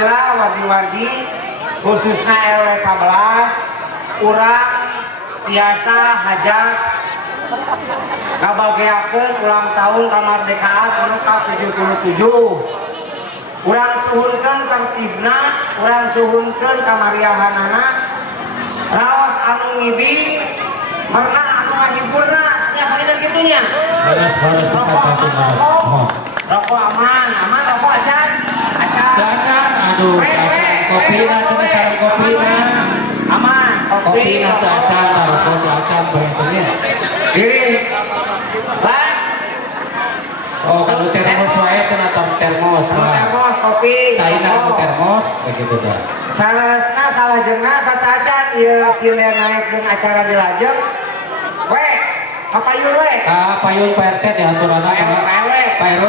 alhamdulillah wargi-wargi khususnya RW 11 urang biasa hajat ngabagiakeun ulang tahun kemerdekaan anu ke-77. Urang suhunkeun tertibna, urang suhunkeun kamariahanana, raos anu ngibi, merna anu ngahiburna, nya bener gitunya. Beres Rokok aman, rokok acan. aduh, kopi lah, cuma cara kopi lah. Aman, Kopi lah tuh acan, rokok tuh acan, banyak. Diri. Bang. Oh, kalau termos wae cenah termos. Termos kopi. Saina anu termos begitu dah. Saresna salajengna satacan ieu siler naik jeung acara dilajeng. We, kapayun we. Payun Pak RT diaturanna Pak RW.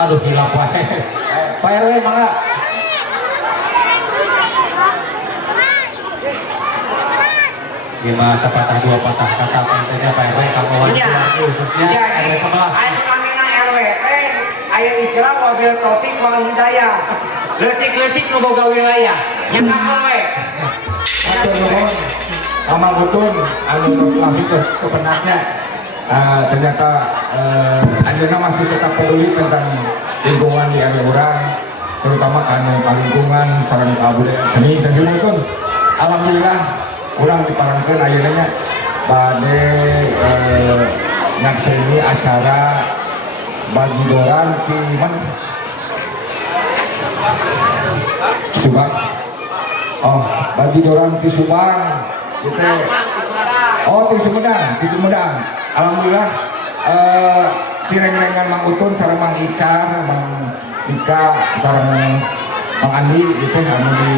Aduh, hilap wae. Pak RW mangga. Lima sepatah dua patah kata pentingnya Pak RW kamu khususnya RW 11. Anu namina RW teh aya istilah wabil topik wal hidayah. Leutik-leutik nu boga wilayah. Nya kakak we. Matur nuwun. Amang Butun anu selami kepenaknya ternyata anjeunna masih tetap peduli tentang lingkungan di RW urang, terutama anu lingkungan sareng budaya seni dan Butun. Alhamdulillah urang diparangkeun ayeuna nya bade nyakseni acara bagidoran ti mana Subang. Oh, bagidoran ti Subang gitu. Oh, ti Sumedang. Alhamdulillah tireng-rengan Mang Utun sareng Mang Ika sareng Mang Andi gitu anu di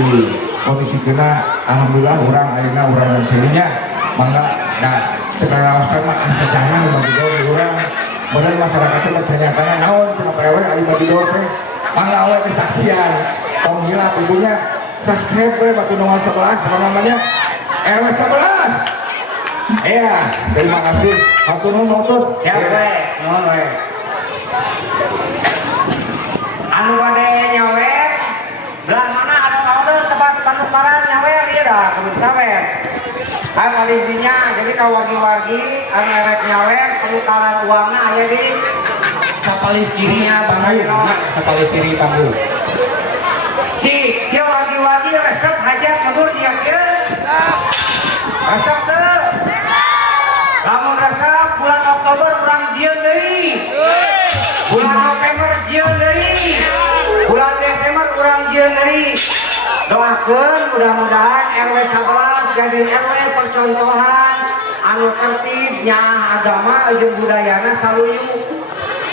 kondisi kena. Alhamdulillah urang ayeuna urang seninya mangga da sekarang mah sejarah bagidor urang. Bener masyarakatnya bertanya-tanya naon cenah PW ari bagidor teh. Mangga awe kesaksian. Tong hilap ibunya subscribe we batu nomor 11 apa namanya? RW 11. Iya, terima kasih. Hatur nuhun. Siap we, nuhun we. Anu bade nyawer, belah mana anu order tempat penukaran nyawer ieu dah kudu sawer. Kalidinya jadi ka wargi-wargi anu erek nyawer penukaran uangna aya di Sapalih kiri panggung, sapalih kiri panggung. Si, kieu wargi-wargi resep hajat mundur dia kieu. Resep teu. Lamun resep bulan Oktober urang jieun deui. Bulan November jieun deui. Bulan Desember urang jieun deui. Doakeun mudah-mudahan RW 11 jadi RW percontohan anu tertib nya agama jeung budayana saluyu.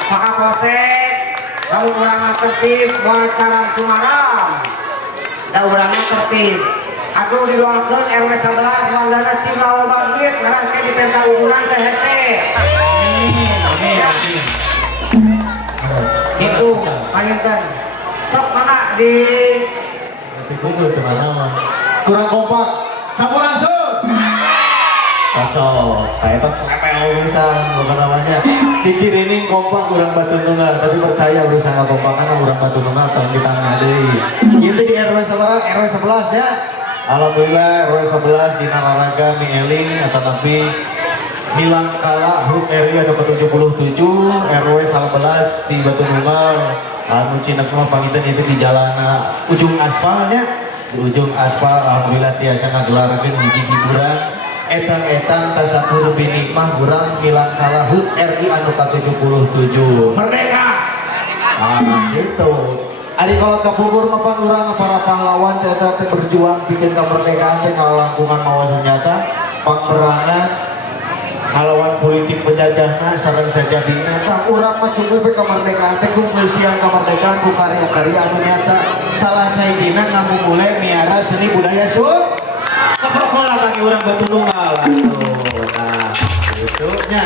Maka kosek kalau urang tertib bawa cara sumaram. Da urang tertib. Aku didoakeun RW 11 wargana Cimawa Bangkit ngarang ke di penta ukuran teh hese. Itu panginten. Sok mana di Kurang kompak, sampurasun. Cocok, kayak pas PPL urusan, bukan namanya. Cicir ini kompak kurang batu nunggal, tapi percaya urusan nggak kompak karena kurang batu nunggal tahun di tangan deh. Itu di RW 11 ya. Alhamdulillah RW 11 di Nararaga Mieling atau tapi Milang Kala Hub RI ada 77 RW 11 di Batu Nunggal. Anu Cina semua pangitan itu di jalan ujung aspalnya, di ujung aspal. Alhamdulillah tiasa ngagelarkeun hiji hiburan etan-etan tasakur binikmah urang Milang Kala Hub RI anu ke-77 merdeka. Gitu. Ari kalau kapungkur mapan urang para pahlawan ternyata berjuang bikin kemerdekaan teh kalau langkungan mawa senjata pangperangan ngalawan politik penjajahna sareng sajadina tah urang mah cukup kemerdekaan teh ku ngeusian kemerdekaan ku karya-karya anu nyata salah saeuna ngamumule miara seni budaya Sunda keprokola kaki urang Batu Nunggal. Nah itu nya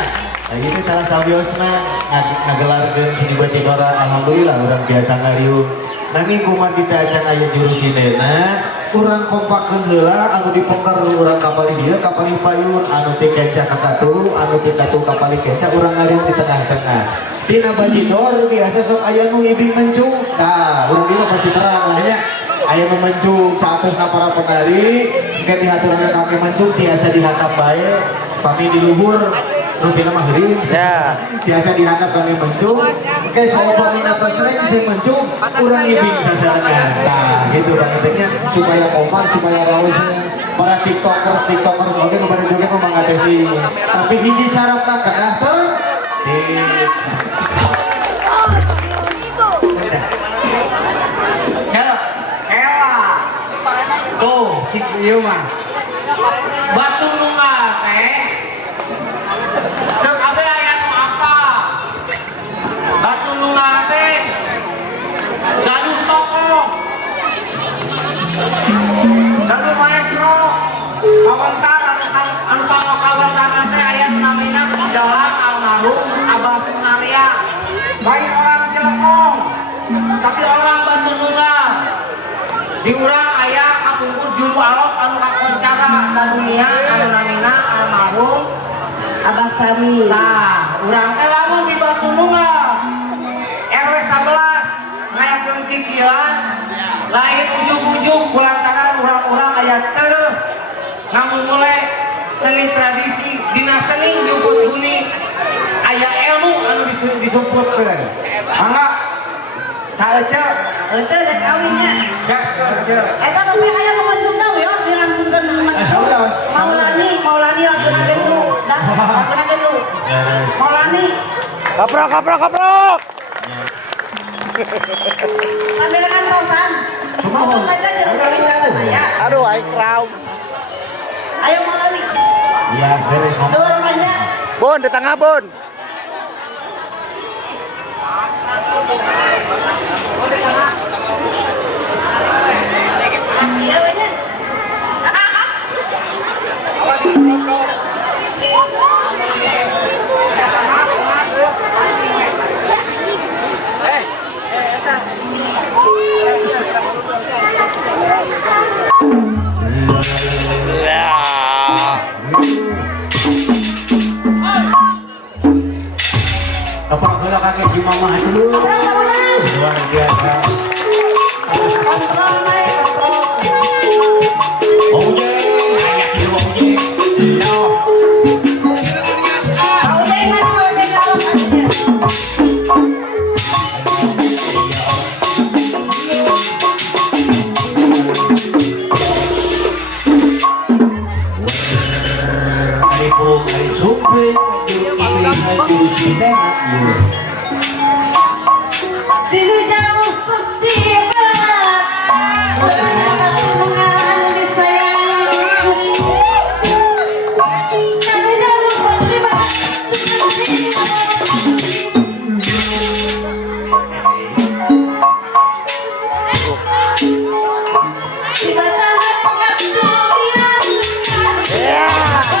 ini salah sawiosna ngagelarkeun seni batidoran. Alhamdulillah urang biasa ngariung nanging kumaha kita acan aya jurusinena urang kompakeun heula anu dipengker urang kapali dieu kapali payun anu teh kenca ka katu anu teh katu kapali kenca urang ngariung di tengah-tengah tina bajidor biasa sok aya nu ibing mencung. Nah, urang dina pasti terang lah nya. Aya nu mencung saatosna para penari, engke dihaturan kami mencung tiasa dihatap bae, kami di luhur rutina maghrib. Ya, biasa dihanap kami mencung. Engke saya paminat sering sing mencung, urang ibing sasarangan. Nah, gitu kan intinya supaya kompak, supaya raos para tiktokers oke kepada juga memang TV. Tapi hiji sarapna kedah teu tuh cik ieu mah batu nunggal teh teu kabeh aya nu apa batu nunggal teh gaduh tokoh gaduh maestro kawentar anu kawentar teh aya namina jalan almarhum Abah Sunaria baik orang Jelekong tapi orang batu nunggal diurang aya kapungkur juru alok anu kakoncara sadunia anu namina almarhum Abah Sami. nah urang teh lamun di Batu Nunggal RW 11 ngayakeun kikieuan lain ujug-ujug kulantaran urang-urang aya teu ngamumule seni tradisi dina seni nyumput huni aya ilmu anu disumputkeun mangga saeuceu Ece dek kawinnya. gas saeuceu Eta tapi aya pengunjung tau ya, dilangsungkan Maulani lagu nage dulu. Dah, lagu nage dulu. Maulani. kaprok. Sambil kan tosan. Mau tanya jeruk kawin kata saya. Aduh, aing kraum. Ayo Maulani. Iya, beres ngomong. Dua remaja. Bun, di tengah, Bun. Iya wenya. Apa geula kakek si mama dulu. Luar biasa. Kontrol naik kontrol. Oke, ayak ieu oke. Yo. Kau jangan kalau aja. Ari sumpit, juru sine, Tidak jauh setia berat. Mendapat hubungan disayangi. Tapi jauh setia berat. Tiba-tiba pegat dunia. Ya, apa?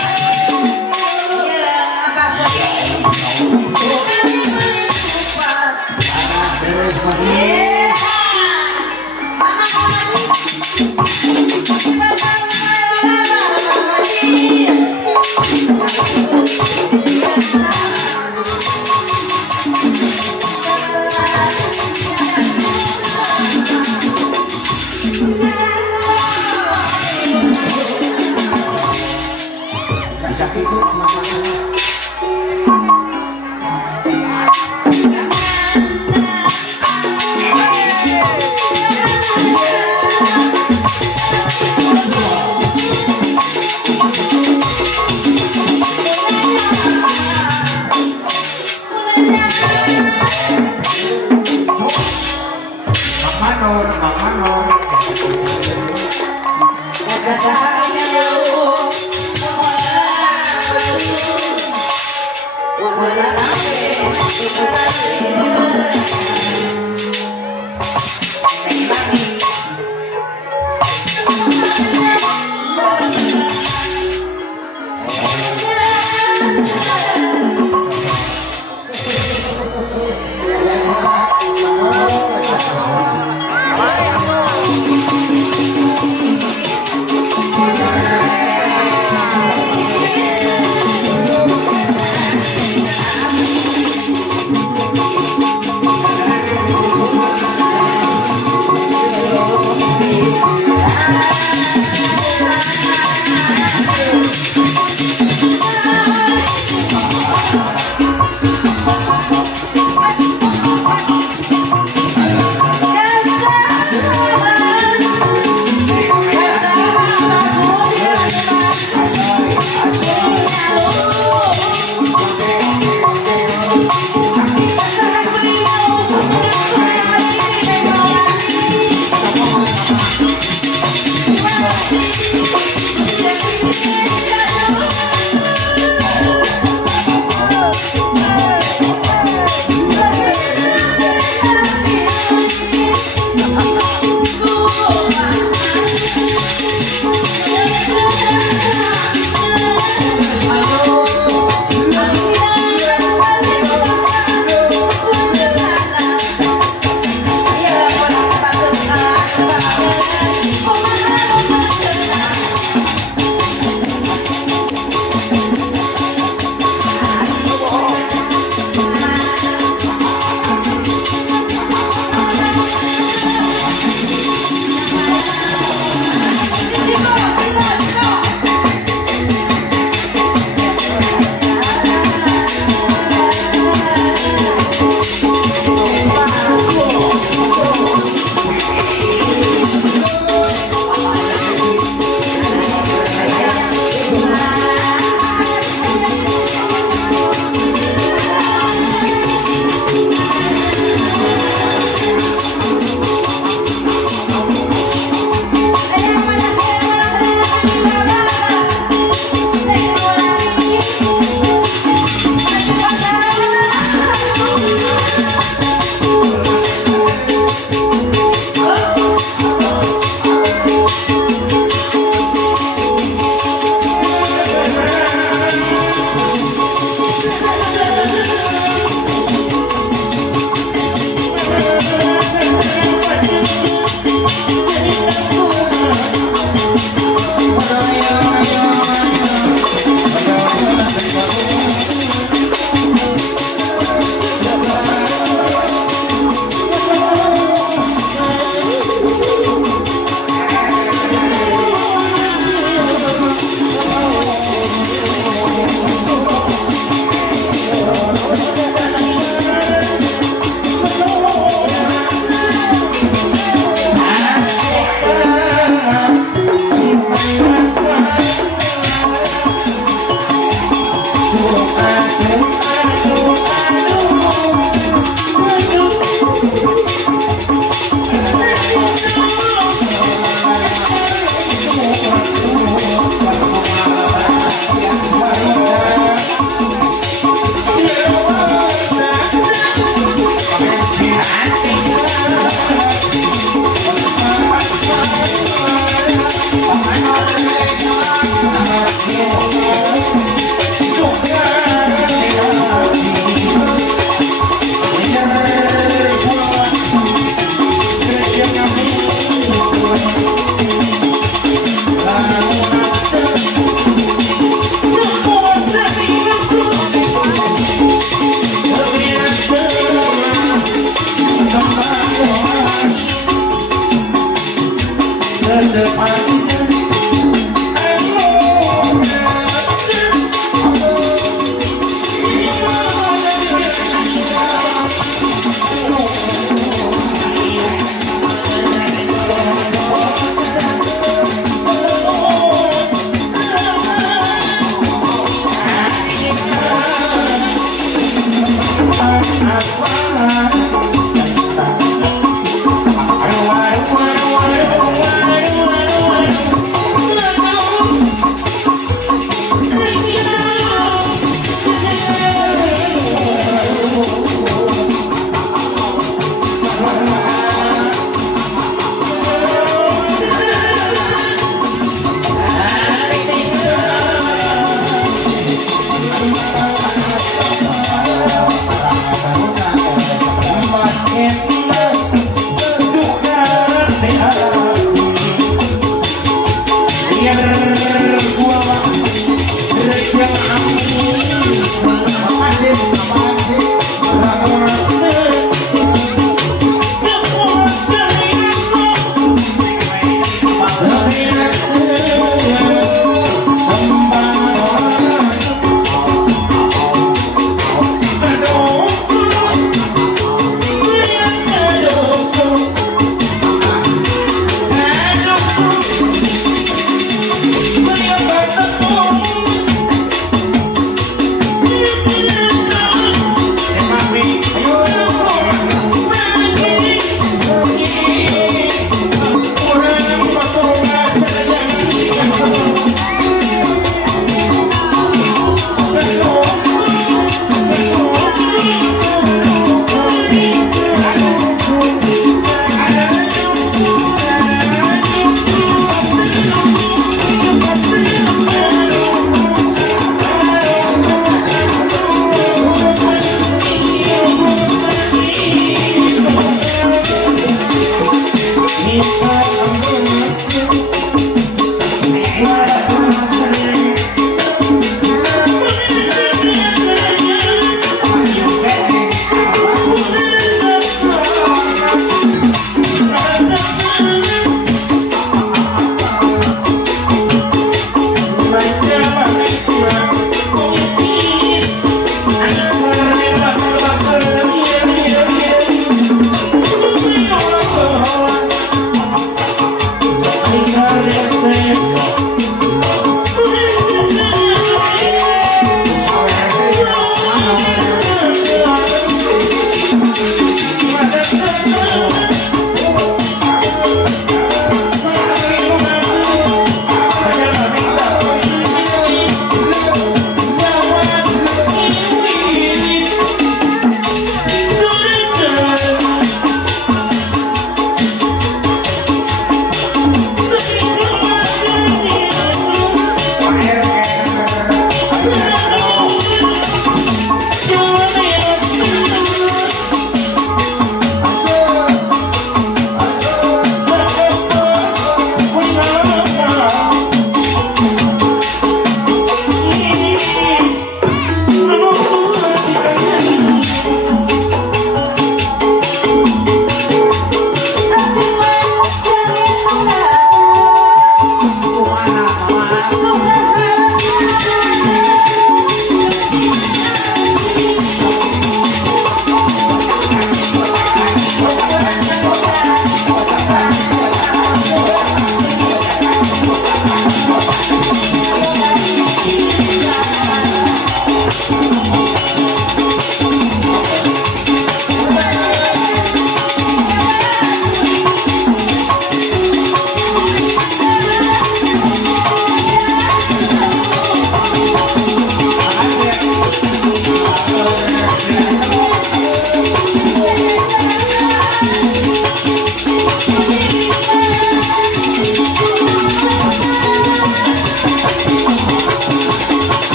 beres mah. Bisa gitu Manor.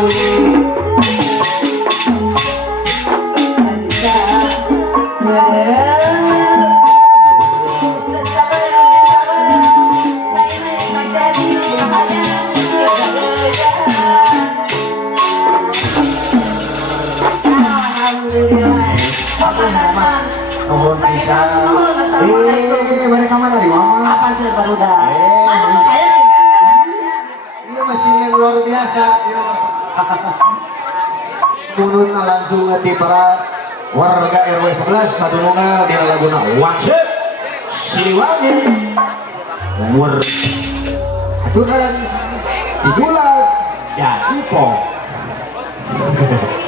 Nuhun pisan. Mereka mana di mama? Apa sih barudak? Eh. Mana tuh saya sih? Ini mesinnya luar biasa. Munun langsung ngerti para warga RW 11 Patulunga di Laguna Wangsut Siliwangi umur aturan digula jadi pong. Aturan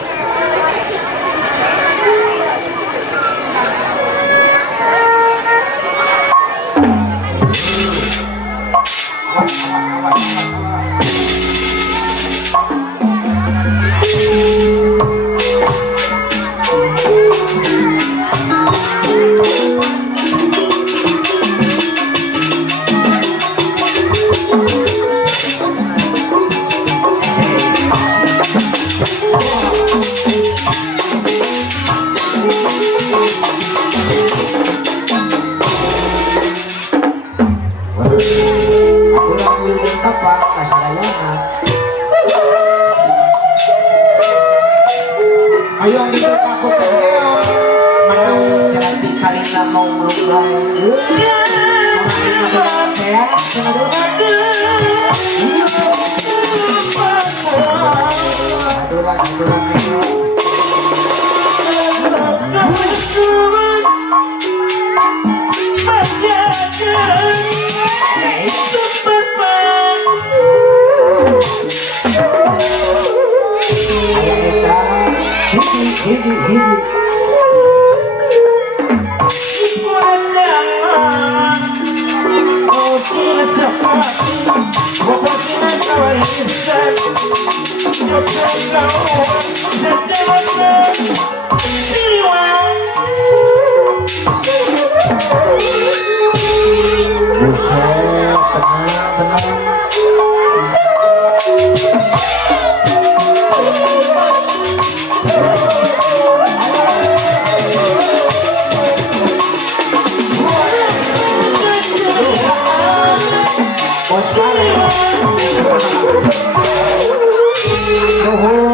wildan kapak kasadayangan. Ayo itu aku terkeong menang jadi karina mau melukang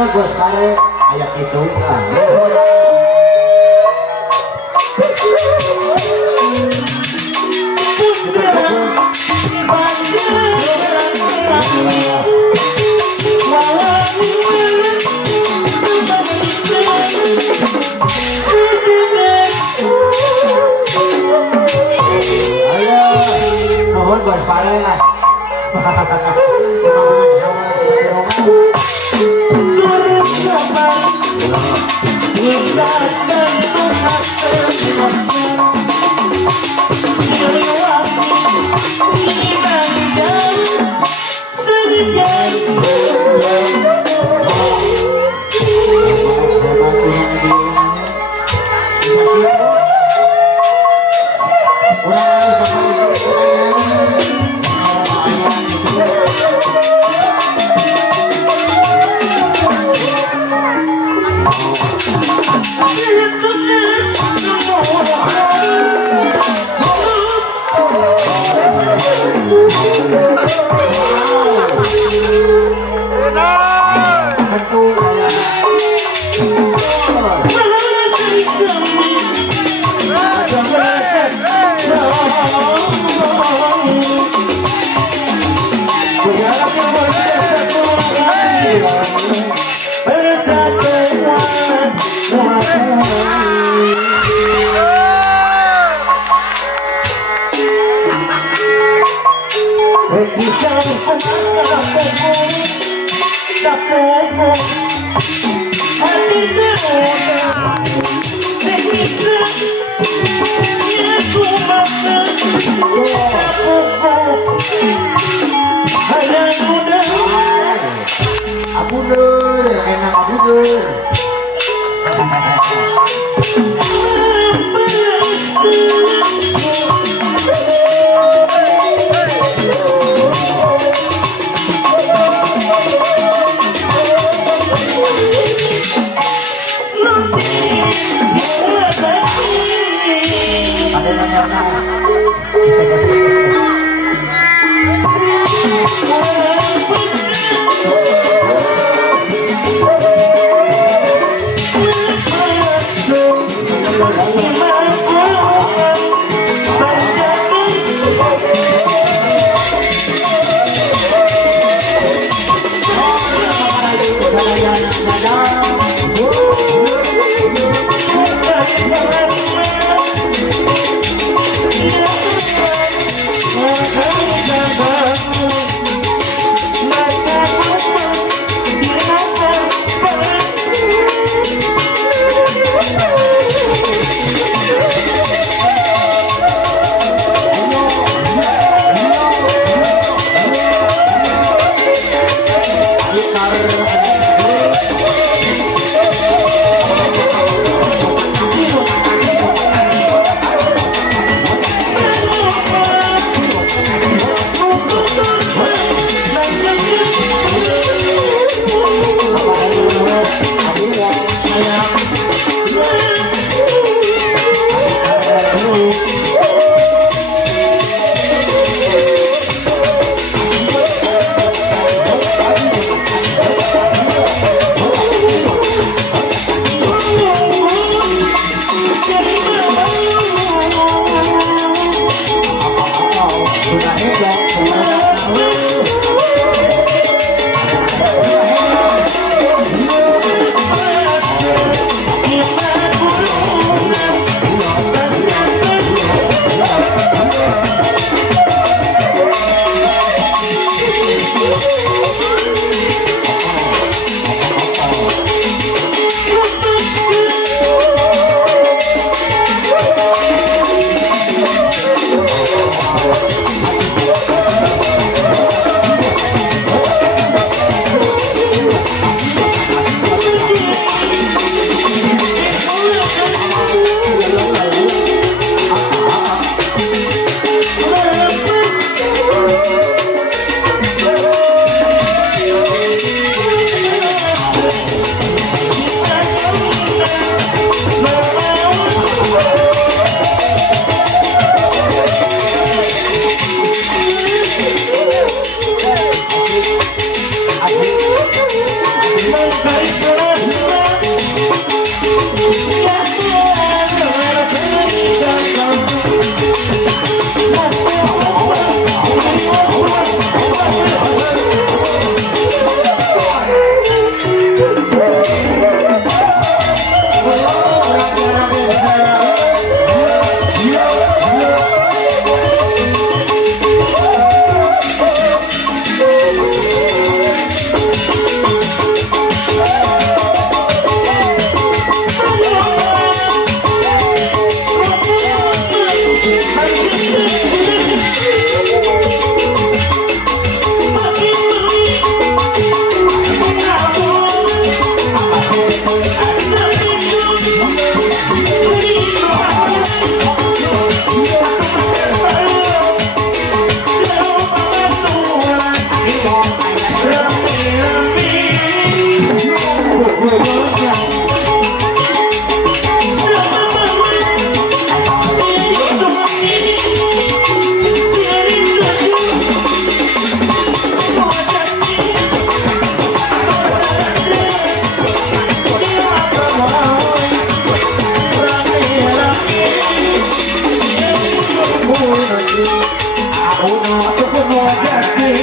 Bos Pare ayak itu ayo nuhun Bos Pare lah.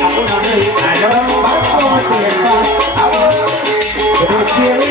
Aku nanti ada orang bakal siapa? Aku